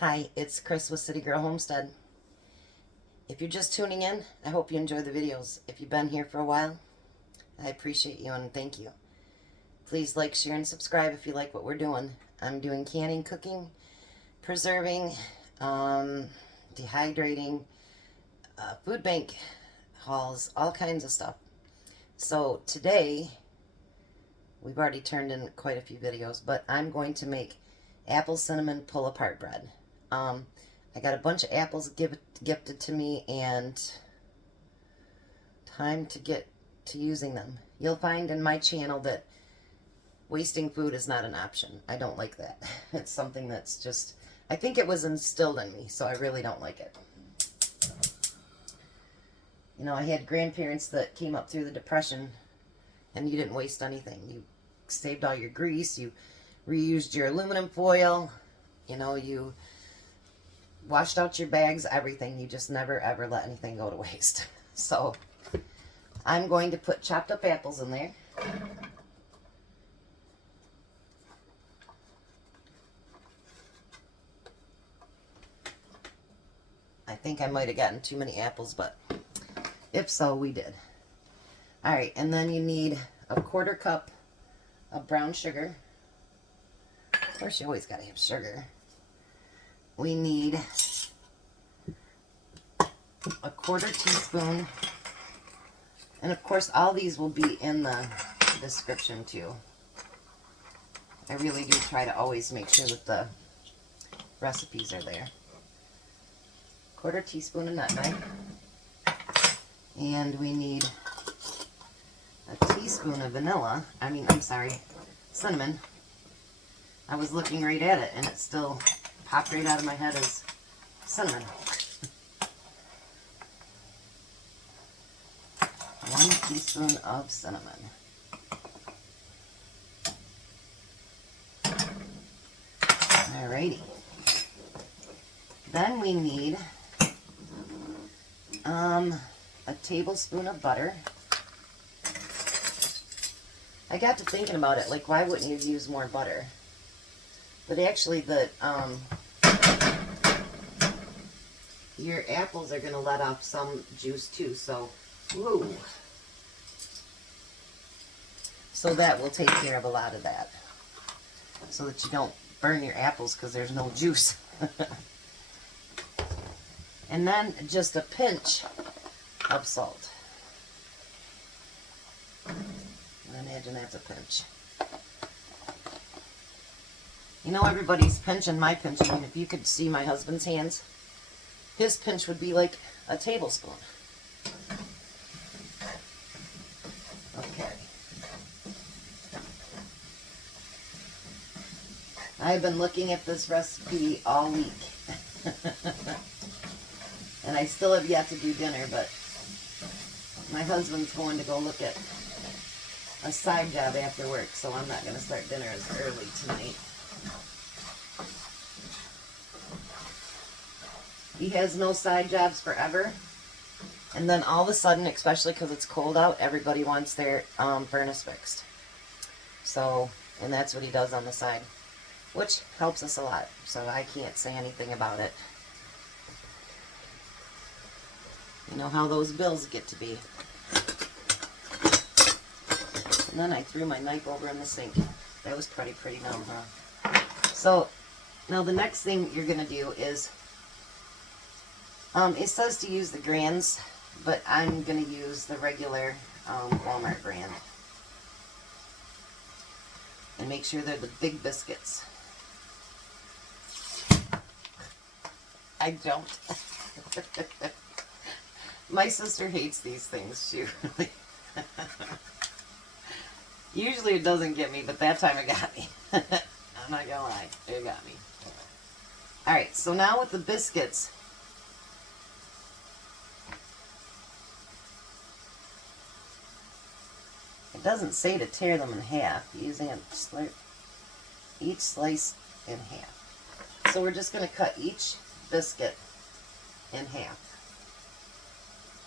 Hi, it's Chris with City Girl Homestead. If you're just tuning in, I hope you enjoy the videos. If you've been here for a while, I appreciate you and thank you. Please like, share, and subscribe if you like what we're doing. I'm doing canning, cooking, preserving, dehydrating, food bank hauls, all kinds of stuff. So today, we've already turned in quite a few videos, but I'm going to make apple cinnamon pull apart bread. I got a bunch of apples gifted to me and time to get to using them. You'll find in my channel that wasting food is not an option. I don't like that. It's something that's just, I think it was instilled in me, so I really don't like it. You know, I had grandparents that came up through the Depression and you didn't waste anything. You saved all your grease, you reused your aluminum foil, you know, you washed out your bags, everything. You just never ever let anything go to waste. So I'm going to put chopped up apples in there. I think I might have gotten too many apples, but if so, we did. Alright, and then you need a 1/4 cup of brown sugar. Of course, you always gotta have sugar. We need a 1/4 teaspoon, and of course all these will be in the description too. I really do try to always make sure that the recipes are there. 1/4 teaspoon of nutmeg, and we need a teaspoon of cinnamon. I was looking right at it and it still popped right out of my head as cinnamon. 1 teaspoon of cinnamon. Alrighty. Then we need a tablespoon of butter. I got to thinking about it, like why wouldn't you use more butter? But actually your apples are going to let off some juice too, so so that will take care of a lot of that, so that you don't burn your apples because there's no juice. And then just a pinch of salt. I imagine that's a pinch. You know, everybody's pinching my pinch. I mean, if you could see my husband's hands, his pinch would be like a tablespoon. Okay. I've been looking at this recipe all week. And I still have yet to do dinner, but my husband's going to go look at a side job after work, so I'm not going to start dinner as early tonight. He has no side jobs forever, and then all of a sudden, especially because it's cold out, everybody wants their furnace fixed. So, and that's what he does on the side, which helps us a lot, so I can't say anything about it. You know how those bills get to be. And then I threw my knife over in the sink. That was pretty dumb, huh? So, now the next thing you're going to do is, it says to use the grands, but I'm going to use the regular Walmart brand. And make sure they're the big biscuits. I don't. My sister hates these things. She really... Usually it doesn't get me, but that time it got me. I'm not gonna lie, it got me. Alright, so now with the biscuits, it doesn't say to tear them in half, using each slice in half. So we're just going to cut each biscuit in half.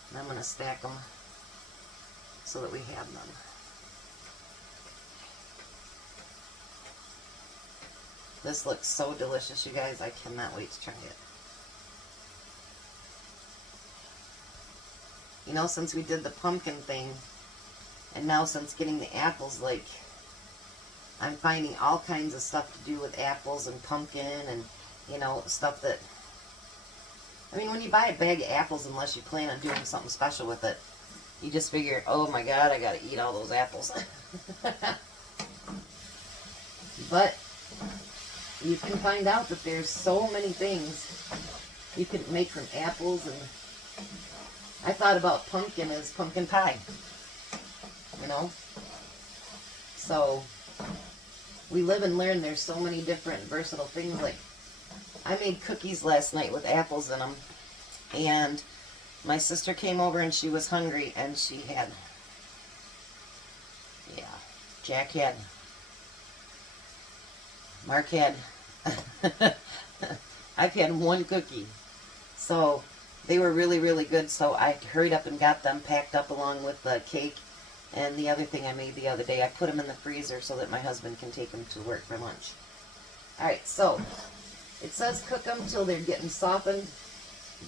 And I'm going to stack them so that we have them. This looks so delicious, you guys. I cannot wait to try it. You know, since we did the pumpkin thing, and now since getting the apples, like, I'm finding all kinds of stuff to do with apples and pumpkin and, you know, stuff that, I mean, when you buy a bag of apples, unless you plan on doing something special with it, you just figure, oh my God, I gotta eat all those apples. But you can find out that there's so many things you can make from apples, and I thought about pumpkin as pumpkin pie, you know? So we live and learn. There's so many different versatile things. Like, I made cookies last night with apples in them, and my sister came over and she was hungry, and she had, yeah, Jack had, Mark had, I've had one cookie. So they were really, really good, so I hurried up and got them packed up along with the cake and the other thing I made the other day. I put them in the freezer so that my husband can take them to work for lunch. Alright, so it says cook them till they're getting softened,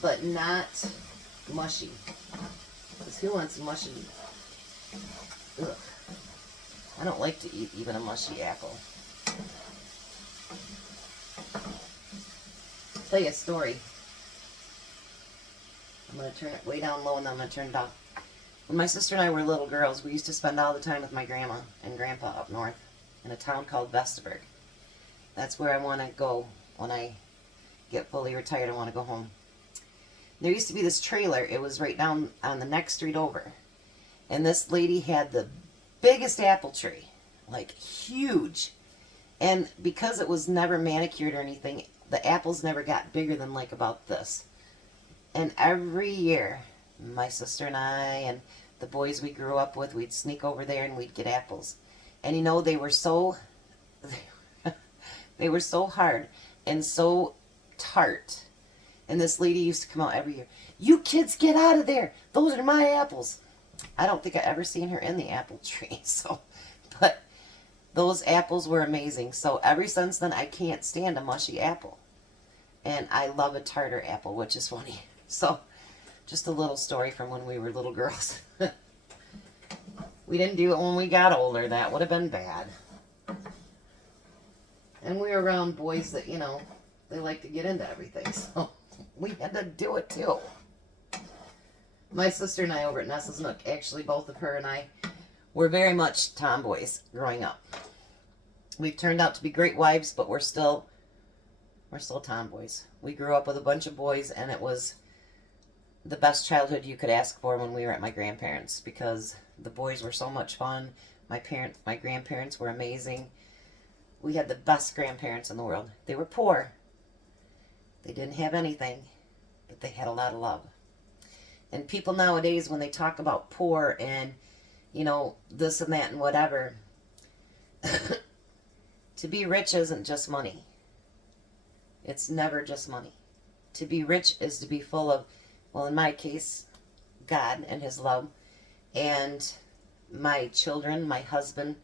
but not mushy. Because who wants mushy? Ugh. I don't like to eat even a mushy apple. I'll tell you a story. I'm going to turn it way down low and then I'm going to turn it off. When my sister and I were little girls, we used to spend all the time with my grandma and grandpa up north in a town called Vestaburg. That's where I want to go when I get fully retired. I want to go home. There used to be this trailer. It was right down on the next street over. And this lady had the biggest apple tree. Like, huge. And because it was never manicured or anything, the apples never got bigger than like about this. And every year, my sister and I and the boys we grew up with, we'd sneak over there and we'd get apples. And you know, they were so hard and so tart. And this lady used to come out every year. You kids get out of there. Those are my apples. I don't think I ever seen her in the apple tree. So, but those apples were amazing. So ever since then, I can't stand a mushy apple. And I love a tartar apple, which is funny. So, just a little story from when we were little girls. We didn't do it when we got older. That would have been bad. And we were around boys that, you know, they like to get into everything. So, we had to do it too. My sister and I over at Nessa's Nook, actually both of her and I were very much tomboys growing up. We've turned out to be great wives, but we're still tomboys. We grew up with a bunch of boys, and it was the best childhood you could ask for when we were at my grandparents, because the boys were so much fun. My grandparents were amazing. We had the best grandparents in the world. They were poor. They didn't have anything, but they had a lot of love. And people nowadays, when they talk about poor and, you know, this and that and whatever, to be rich isn't just money. It's never just money. To be rich is to be full of, well, in my case, God and His love, and my children, my husband,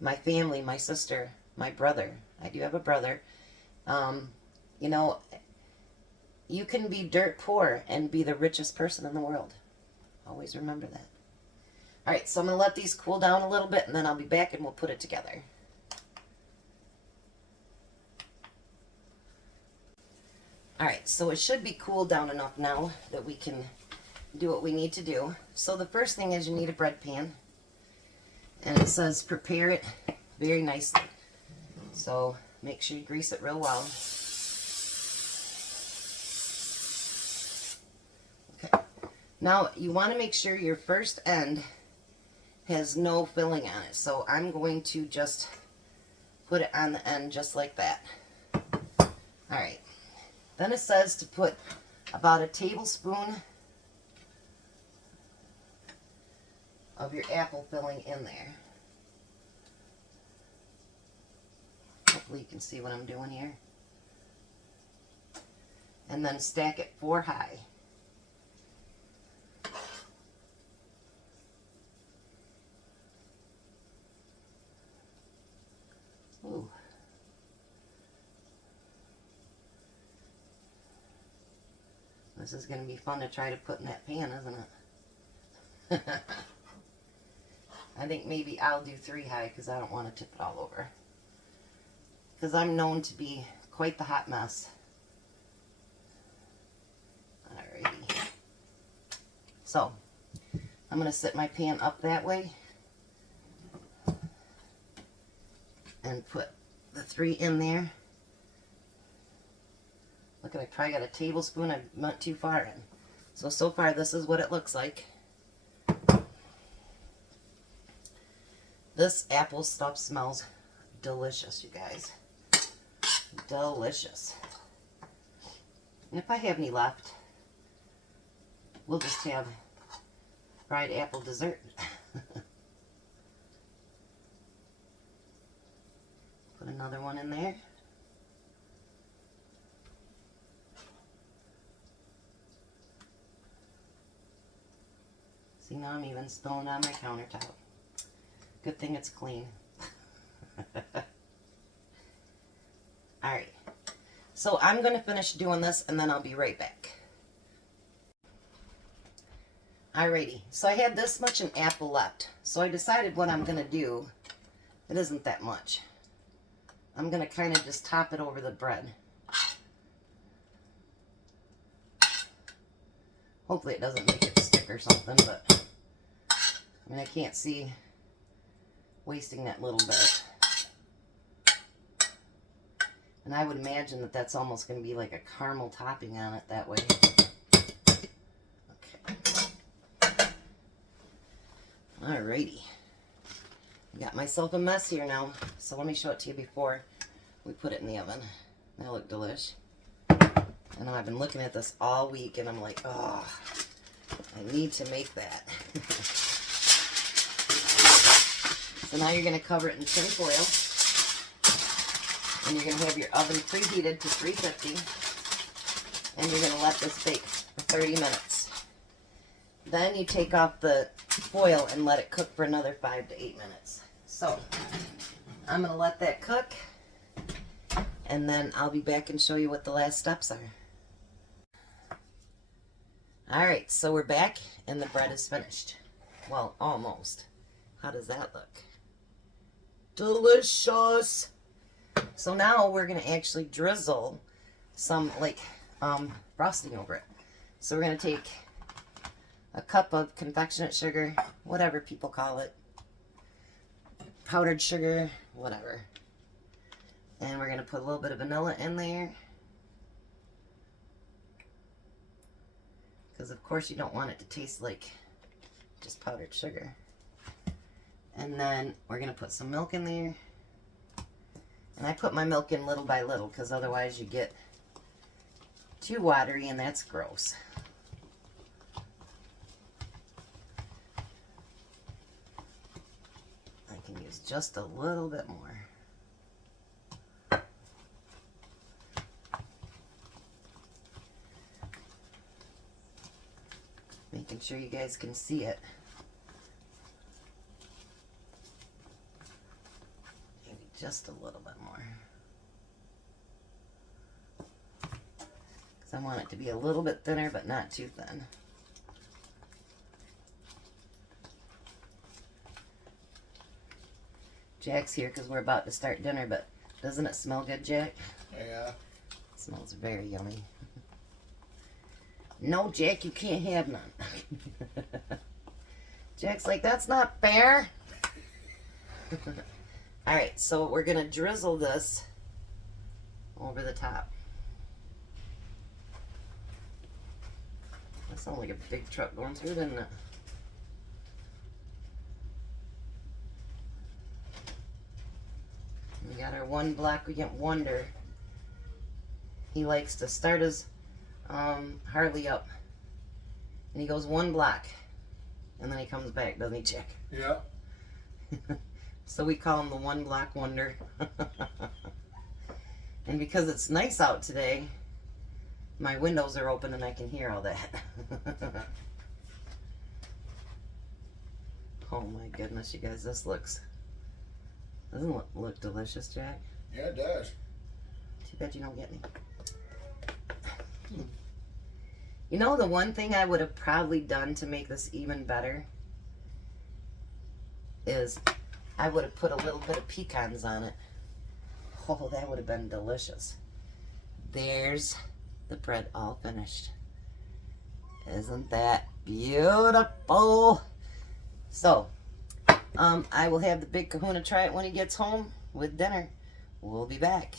my family, my sister, my brother. I do have a brother. You know, you can be dirt poor and be the richest person in the world. Always remember that. All right, so I'm going to let these cool down a little bit, and then I'll be back and we'll put it together. Alright, so it should be cooled down enough now that we can do what we need to do. So the first thing is you need a bread pan. And it says prepare it very nicely. So make sure you grease it real well. Okay. Now you want to make sure your first end has no filling on it. So I'm going to just put it on the end just like that. Alright. Then it says to put about a tablespoon of your apple filling in there. Hopefully you can see what I'm doing here. And then stack it 4 high. Ooh. This is going to be fun to try to put in that pan, isn't it? I think maybe I'll do 3 high because I don't want to tip it all over. Because I'm known to be quite the hot mess. Alrighty. So, I'm going to set my pan up that way and put the 3 in there. Look, I probably got a tablespoon. I went too far in. So far this is what it looks like. This apple stuff smells delicious, you guys. Delicious. And if I have any left, we'll just have fried apple dessert. Put another one in there. See, now I'm even spilling on my countertop. Good thing it's clean. Alright, so I'm going to finish doing this and then I'll be right back. Alrighty, so I had this much an apple left. So I decided what I'm going to do, it isn't that much. I'm going to kind of just top it over the bread. Hopefully it doesn't make it stick or something, but I mean, I can't see wasting that little bit. And I would imagine that that's almost going to be like a caramel topping on it that way. Okay. Alrighty. I got myself a mess here now, so let me show it to you before we put it in the oven. That look delish. I know I've been looking at this all week and I'm like, oh, I need to make that. So now you're going to cover it in tin foil. And you're going to have your oven preheated to 350. And you're going to let this bake for 30 minutes. Then you take off the foil and let it cook for another 5 to 8 minutes. So I'm going to let that cook. And then I'll be back and show you what the last steps are. Alright, so we're back and the bread is finished. Well, almost. How does that look? Delicious! So now we're going to actually drizzle some like frosting over it. So we're going to take a cup of confectionate sugar, whatever people call it, powdered sugar, whatever. And we're going to put a little bit of vanilla in there. Because of course you don't want it to taste like just powdered sugar. And then we're going to put some milk in there. And I put my milk in little by little because otherwise you get too watery and that's gross. I can use just a little bit more. Making sure you guys can see it. Maybe just a little bit more. Because I want it to be a little bit thinner, but not too thin. Jack's here because we're about to start dinner, but doesn't it smell good, Jack? Yeah. It smells very yummy. No, Jack, you can't have none. Jack's like, that's not fair. Alright, so we're going to drizzle this over the top. That sounded like a big truck going through, didn't it? We got our one black wonder. He likes to start his Harley up. And he goes one block. And then he comes back, doesn't he, Jack? Yeah. So we call him the one block wonder. And because it's nice out today, my windows are open and I can hear all that. Oh my goodness, you guys, this looks... Doesn't it look delicious, Jack? Yeah, it does. Too bad you don't get any. You know, the one thing I would have probably done to make this even better is I would have put a little bit of pecans on it. Oh, that would have been delicious. There's the bread all finished. Isn't that beautiful? So, I will have the big kahuna try it when he gets home with dinner. We'll be back.